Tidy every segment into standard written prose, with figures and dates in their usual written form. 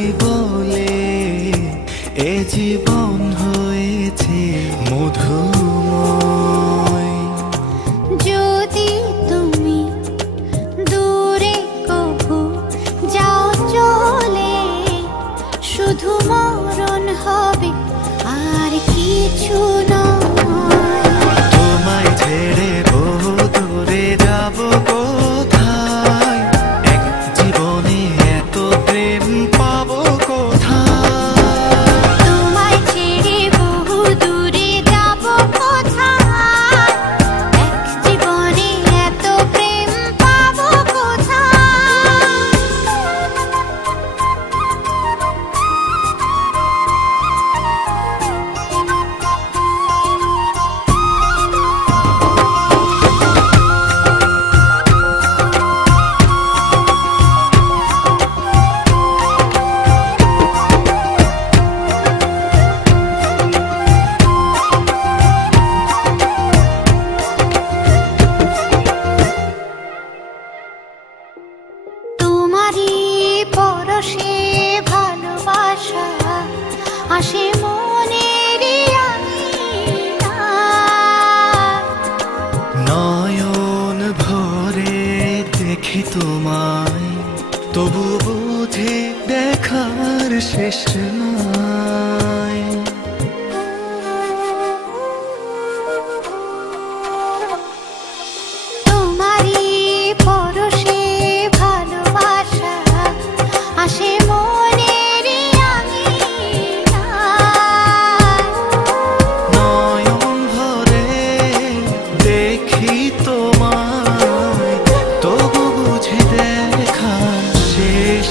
বুঝি বলে এ জীবন হয়েছে মধুময়। যদি তুমি দূরে কভু যাও চলে, শুধু মরণ হবে আর কিছু নয়। তোমায় ছেড়ে বহু দূরে যাব কোথায়, এক জীবনে এত প্রেম পাবো কোথায়। তোমায় ছেড়ে বহু দূরে যাব কোথায়, এক জীবনে এত প্রেম পাবো কোথায়। তোমারই পরশে ভালোবাসা আসে মনের আঙিনায়। নয়ন ভরে দেখি তোমায়, তবু বুঝে দেখার শেষ নাই। তোমারই পরশে ভালোবাসা আসে মনের আঙিনায়। নয়ন ভরে দেখি তোমায়, তবু বুঝে দেখার শেষ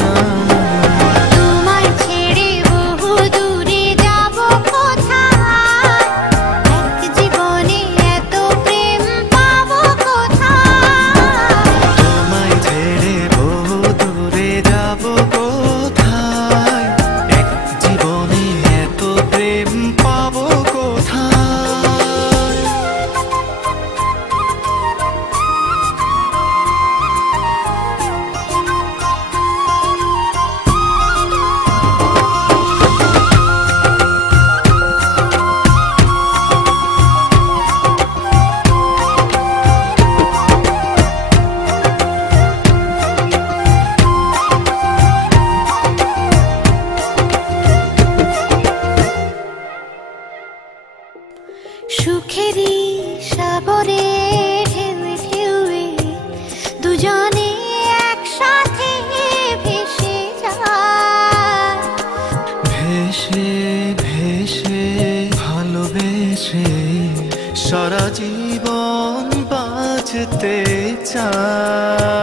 নাই। তোমায় ছেড়ে বহু দূরে যাব কোথায়, এক জীবনে এত প্রেম পাবো কোথায়। তোমায় ছেড়ে বহু দূরে যাব কোথায়, এক জীবনে এত প্রেম পাবো কোথায়। সুখেরই সাগরে ঢেউয়ে ঢেউয়ে দুজনে একসাথে ভেসে যায়। ভেসে ভেসে ভালোবেসে সারা জীবন বাঁচতে চাই।